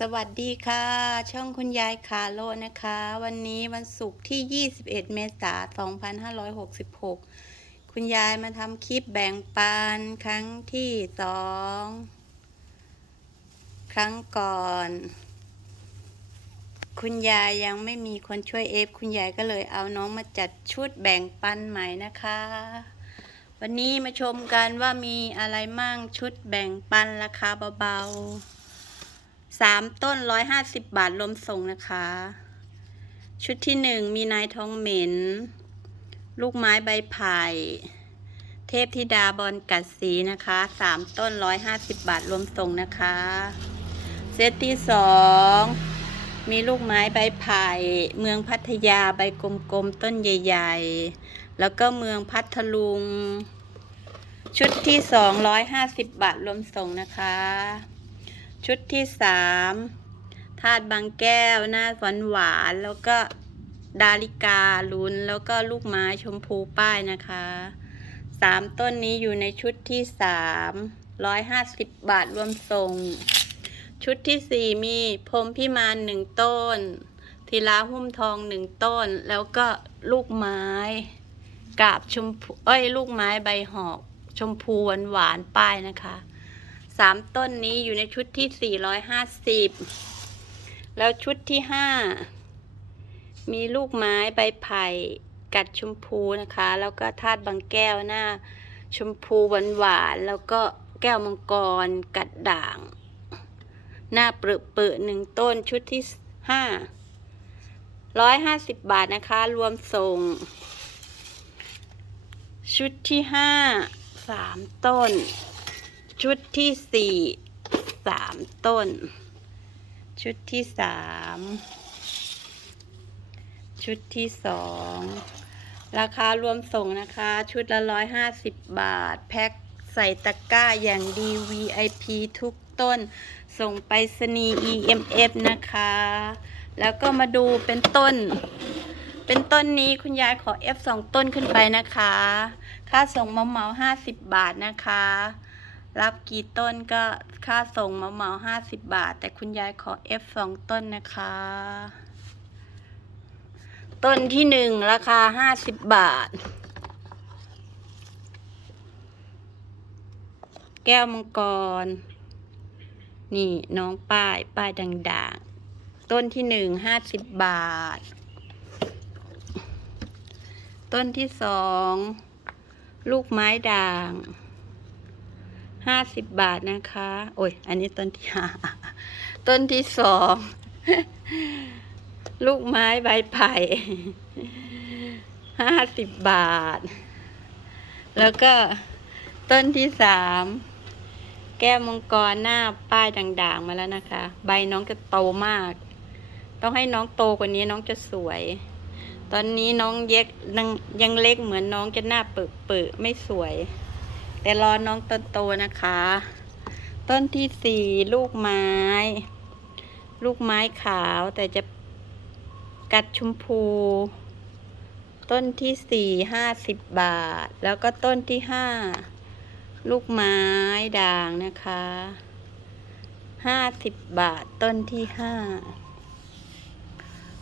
สวัสดีค่ะ ช่องคุณยายคาโลนะคะ วันนี้วันศุกร์ที่ 21 เมษายน 2566 คุณยายมาทำคลิปแบ่งปันครั้งที่สองครั้งก่อน คุณยายยังไม่มีคนช่วยเอฟ คุณยายก็เลยเอาน้องมาจัดชุดแบ่งปันใหม่นะคะ วันนี้มาชมกันว่ามีอะไรมั่งชุดแบ่งปันราคาเบาๆ สามต้นร้อยห้าสิบบาทรวมส่งนะคะ ชุดที่หนึ่งมีนายทองเหม็น ลูกไม้ใบไผ่ เทพธิดาบอลกัดสีนะคะสามต้นร้อยห้าสิบบาทรวมส่งนะคะ เซตที่สองมีลูกไม้ใบไผ่ เมืองพัทยาใบกลมๆต้นใหญ่ ๆ แล้วก็เมืองพัทลุง ชุดที่สองร้อยห้าสิบบาทรวมส่งนะคะ ชุดที่สามธาตุบางแก้วหน้าหวานหวาน แล้วก็ดาริกาลุ้นแล้วก็ลูกไม้ชมพูป้ายนะคะสามต้นนี้อยู่ในชุดที่สามร้อยห้าสิบบาทรวมส่ง ชุดที่สี่มีพรมพิมานหนึ่งต้นทีลาหุ้มทองหนึ่งต้น แล้วก็ลูกไม้กาบชมพูเอ้ย ลูกไม้ใบหอก ชมพูหวานหวานป้ายนะคะ สามต้นนี้อยู่ในชุดที่สี่ร้อยห้าสิบแล้วชุดที่ห้ามีลูกไม้ใบไผ่กัดชมพูนะคะ แล้วก็ธาตุบางแก้วหน้า ชมพูหวานหวานๆแล้วก็แก้วมังกรกัดด่าง หน้าเปรอะเปอะหนึ่งต้นชุดที่ห้าร้อยห้าสิบบาทนะคะ รวมส่ง ชุดที่ห้าสามต้น ชุดที่สี่สามต้น ชุดที่สามชุดที่สองราคารวมส่งนะคะ ชุดละร้อยห้าสิบบาท แพ็คใส่ตะกร้าอย่างดี VIP ทุกต้น ส่งไปรษณี EMF นะคะ แล้วก็มาดูเป็นต้น เป็นต้นนี้คุณยายขอ F สองต้นขึ้นไปนะคะ ค่าส่งมาเมาห้าสิบบาทนะคะ รับกี่ต้นก็ค่าส่งมาเหมาห้าสิบบาท แต่คุณยายขอ F สองต้นนะคะ ต้นที่หนึ่งราคาห้าสิบบาท แก้วมังกร นี่น้องป้าย ป้ายด่างๆ ต้นที่หนึ่งห้าสิบบาท ต้นที่สอง ลูกไม้ด่าง ห้าสิบบาทนะคะ โอ้ย อันนี้ต้นที่ห้าต้นที่สอง ลูกไม้ใบไผ่ห้าสิบบาท แล้วก็ต้นที่สามแก้วมังกรหน้าป้ายด่างๆมาแล้วนะคะ ใบน้องจะโตมาก ต้องให้น้องโตกว่านี้น้องจะสวย ตอนนี้น้องเย็กยังยังเล็กเหมือนน้องจะหน้าเปิดเปิดไม่สวย แต่รอน้องต้นโตนะคะ ต้นที่สี่ลูกไม้ ลูกไม้ขาวแต่จะกัดชมพู ต้นที่สี่ห้าสิบบาท แล้วก็ต้นที่ห้าลูกไม้ด่างนะคะห้าสิบบาทต้นที่ห้า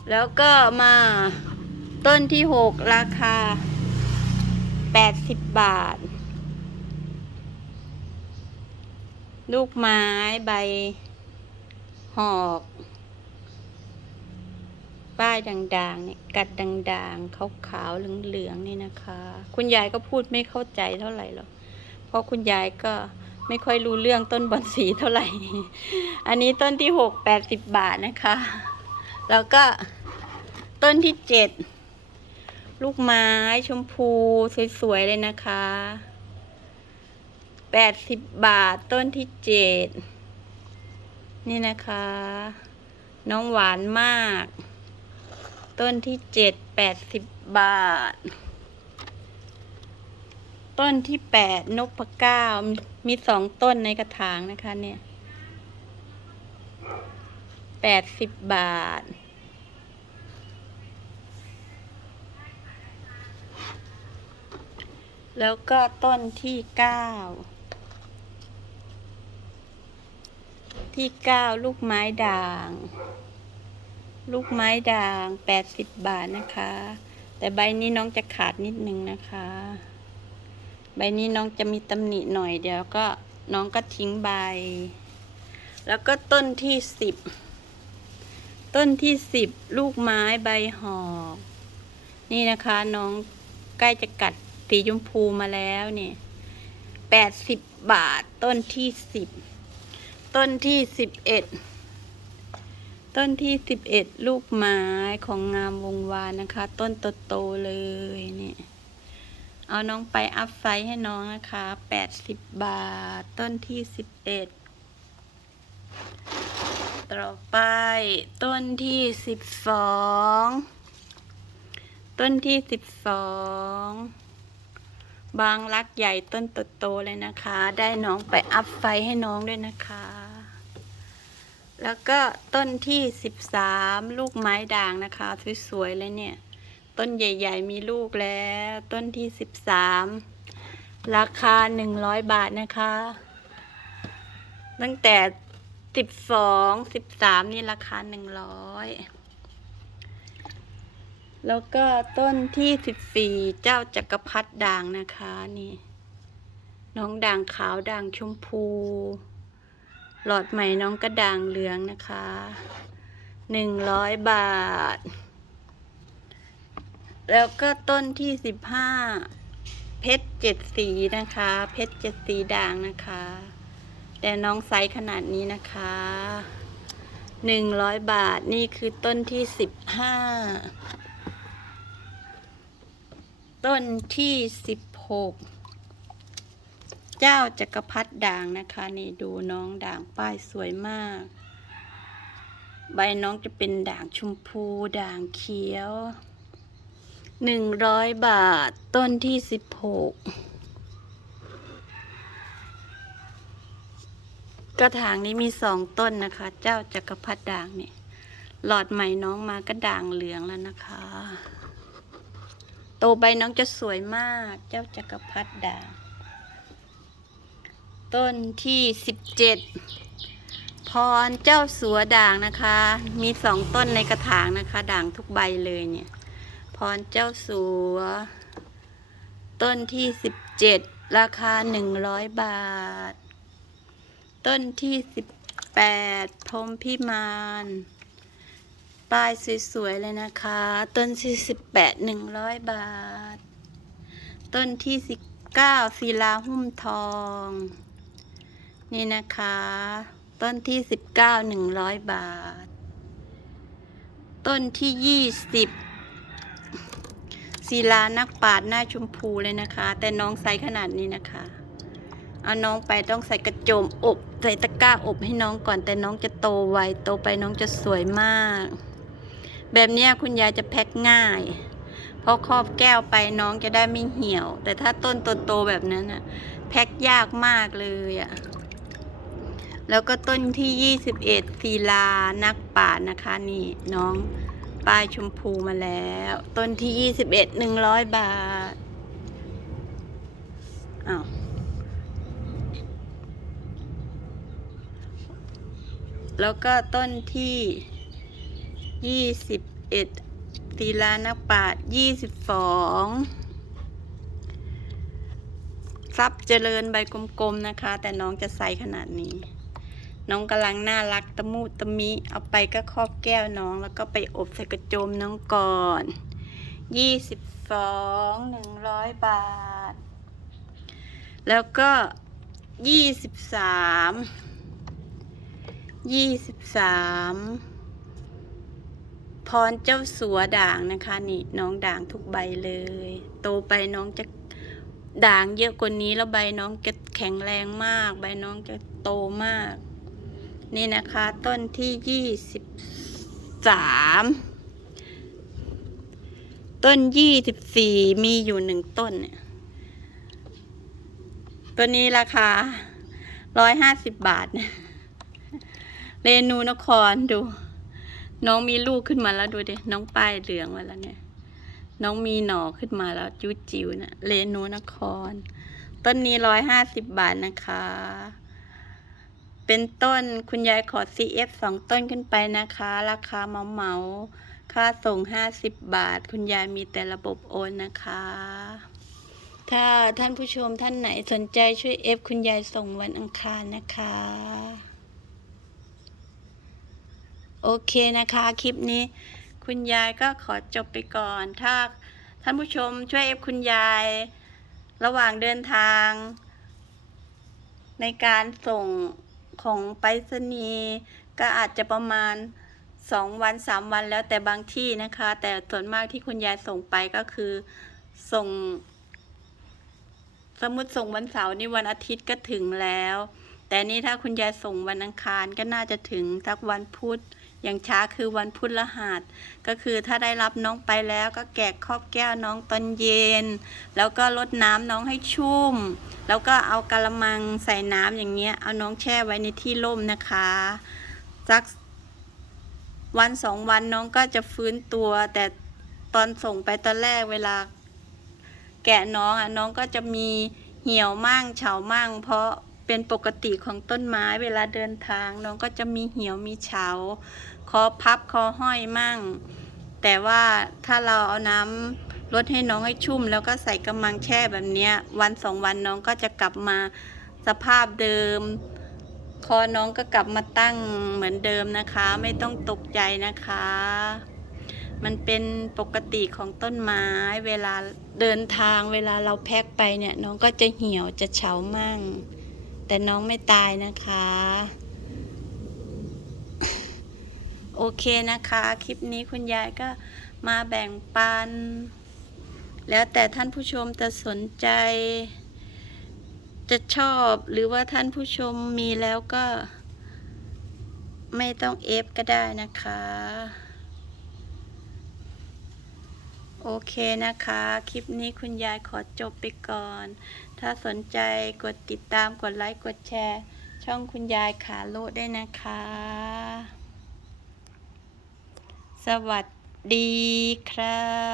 แล้วก็มาต้นที่หกราคาแปดสิบบาท ลูกไม้ใบ หอก ป้ายด่างๆเนี่ยกัดด่างๆขาวๆเหลืองๆนี่นะคะ คุณยายก็พูดไม่เข้าใจเท่าไหร่หรอกเพราะคุณยายก็ไม่ค่อยรู้เรื่องต้นบอนสีเท่าไหร่ อันนี้ต้นที่หกแปดสิบบาทนะคะ แล้วก็ต้นที่เจ็ดลูกไม้ชมพูสวยๆเลยนะคะ แปดสิบบาทต้นที่เจ็ดนี่นะคะ น้องหวานมาก ต้นที่เจ็ดแปดสิบบาท ต้นที่แปดนพเก้ามีสองต้นในกระถางนะคะเนี่ยแปดสิบบาท แล้วก็ต้นที่เก้า ที่เก้าลูกไม้ด่าง ลูกไม้ด่างแปดสิบบาทนะคะ แต่ใบนี้น้องจะขาดนิดนึงนะคะ ใบนี้น้องจะมีตำหนิหน่อยเดี๋ยวก็น้องก็ทิ้งใบ แล้วก็ต้นที่สิบต้นที่สิบลูกไม้ใบหอกนี่นะคะน้องใกล้จะกัดสีชมพูมาแล้วเนี่ยแปดสิบบาทต้นที่สิบ ต้นที่สิบเอ็ดต้นที่สิบเอ็ดลูกไม้ของงามวงวานนะคะ ต้นโตๆเลยเนี่ยเอาน้องไปอัพไซด์ให้น้องนะคะแปดสิบบาท ต้นที่สิบเอ็ดต่อไปต้นที่สิบสองต้นที่สิบสองบางรักใหญ่ต้นโตๆเลยนะคะ ได้น้องไปอัพไฟให้น้องด้วยนะคะ แล้วก็ต้นที่สิบสามลูกไม้ด่างนะคะ สวยๆเลยเนี่ย ต้นใหญ่ ๆ มีลูกแล้ว ต้นที่สิบสามราคาหนึ่งร้อยบาทนะคะ ตั้งแต่สิบสองสิบสามนี่ราคาหนึ่งร้อยแล้วก็ต้นที่สิบสี่เจ้าจักรพรรดิด่างนะคะนี่ น้องด่างขาวด่างชมพู หลอดใหม่น้องก็ด่างเหลืองนะคะหนึ่งร้อยบาท แล้วก็ต้นที่สิบห้าเพชรเจ็ดสีนะคะ เพชรเจ็ดสีด่างนะคะ แต่น้องไซส์ขนาดนี้นะคะหนึ่งร้อยบาทนี่คือต้นที่สิบห้าต้นที่สิบหก เจ้าจักรพรรดิด่างนะคะ นี่ดูน้องด่างป้ายสวยมาก ใบน้องจะเป็นด่างชมพู ด่างเขียวหนึ่งร้อยบาทต้นที่สิบหกกระถางนี้มีสองต้นนะคะ เจ้าจักรพรรดิด่างเนี่ย หลอดใหม่น้องมาก็ด่างเหลืองแล้วนะคะ โตใบน้องจะสวยมาก เจ้าจักรพรรดิด่าง ต้นที่สิบเจ็ดพรเจ้าสัวด่างนะคะ มีสองต้นในกระถางนะคะ ด่างทุกใบเลยเนี่ย พรเจ้าสัว ต้นที่สิบเจ็ดราคาหนึ่งร้อยบาท ต้นที่สิบแปดพรมพิมานป้ายสวยๆเลยนะคะ ต้นที่สิบแปดหนึ่งร้อยบาท ต้นที่สิบเก้าศิลาหุ้มทอง นี่นะคะ ต้นที่สิบเก้าหนึ่งร้อยบาท ต้นที่ยี่สิบศิลานักปาดหน้าชมพูเลยนะคะ แต่น้องไซส์ขนาดนี้นะคะ เอาน้องไปต้องใส่กระโจมอบใส่ตะกร้าอบให้น้องก่อน แต่น้องจะโตไวโตไปน้องจะสวยมาก แบบนี้คุณยายจะแพ็คง่ายเพราะครอบแก้วไปน้องจะได้ไม่เหี่ยว แต่ถ้าต้นโตๆแบบนั้นนะแพ็คยากมากเลยอะ่ะ แล้วก็ต้นที่ยี่สิบเอ็ดศิลานักปรานะคะนี่น้องป้ายชมพูมาแล้ว ต้นที่ยี่สิบเอ็ดหนึ่งร้อยบาทอ้าวแล้วก็ต้นที่ยี่สิบเอ็ดศิลานักปราดยี่สิบสองทรัพย์เจริญใบกลมๆนะคะ แต่น้องจะใสขนาดนี้ น้องกำลังน่ารักตะมูตะมิ เอาไปก็ครอบแก้วน้อง แล้วก็ไปอบใส่กระโจมน้องก่อนยี่สิบสองหนึ่งร้อยบาท แล้วก็ยี่สิบสามยี่สิบสามพรเจ้าสัวด่างนะคะ นี่น้องด่างทุกใบเลย โตไปน้องจะด่างเยอะกว่านี้แล้วใบน้องจะแข็งแรงมาก ใบน้องจะโตมาก นี่นะคะต้นที่ยี่สิบสามต้นยี่สิบสี่มีอยู่หนึ่งต้นเนี่ยตัวนี้ราคาร้อยห้าสิบบาทเนี่ยเรนูนครดู น้องมีลูกขึ้นมาแล้วดูดิน้องป้ายเหลืองมาแล้วเนี่ย น้องมีหน่อขึ้นมาแล้วจุจิ๋วนะเรนูนคร ต้นนี้ร้อยห้าสิบบาทนะคะ เป็นต้นคุณยายขอ CF สองต้นขึ้นไปนะคะ ราคาเหมาเหมาค่าส่ง50บาท คุณยายมีแต่ระบบโอนนะคะ ถ้าท่านผู้ชมท่านไหนสนใจช่วยเอฟคุณยายส่งวันอังคารนะคะ โอเคนะคะ คลิปนี้ คุณยายก็ขอจบไปก่อน ถ้าท่านผู้ชมช่วยเอฟคุณยาย ระหว่างเดินทาง ในการส่ง ของไปรษณีย์ก็อาจจะประมาณสองวันสามวันแล้วแต่บางที่นะคะ แต่ส่วนมากที่คุณยายส่งไปก็คือส่ง สมมติส่งวันเสาร์นี่วันอาทิตย์ก็ถึงแล้ว แต่นี่ถ้าคุณยายส่งวันอังคารก็น่าจะถึงสักวันพุธ อย่างช้าคือวันพุธละหัส ก็คือถ้าได้รับน้องไปแล้วก็แกะครอบแก้วน้องตอนเย็น แล้วก็ลดน้ำน้องให้ชุ่ม แล้วก็เอากระมังใส่น้ำอย่างเงี้ย เอาน้องแช่ไว้ในที่ร่มนะคะสักวันสองวันน้องก็จะฟื้นตัว แต่ตอนส่งไปตอนแรกเวลา แกะน้องอะน้องก็จะมีเหี่ยวมั่งเฉามั่ง เพราะเป็นปกติของต้นไม้เวลาเดินทาง น้องก็จะมีเหี่ยวมีเฉา คอพับคอห้อยมั่ง แต่ว่าถ้าเราเอาน้ำลดให้น้องให้ชุ่ม แล้วก็ใส่กระมังแช่แบบนี้วันสองวันน้องก็จะกลับมาสภาพเดิม คอน้องก็กลับมาตั้งเหมือนเดิมนะคะ ไม่ต้องตกใจนะคะ มันเป็นปกติของต้นไม้เวลาเดินทางเวลาเราแพ็คไปเนี่ยน้องก็จะเหี่ยวจะเฉามั่ง แต่น้องไม่ตายนะคะ โอเคนะคะ คลิปนี้คุณยายก็มาแบ่งปัน แล้วแต่ท่านผู้ชมจะสนใจ จะชอบหรือว่าท่านผู้ชมมีแล้วก็ ไม่ต้องเอฟก็ได้นะคะ โอเคนะคะ คลิปนี้คุณยายขอจบไปก่อน ถ้าสนใจกดติดตามกดไลค์กดแชร์ ช่องคุณยายขาโลดได้นะคะ สวัสดีครับ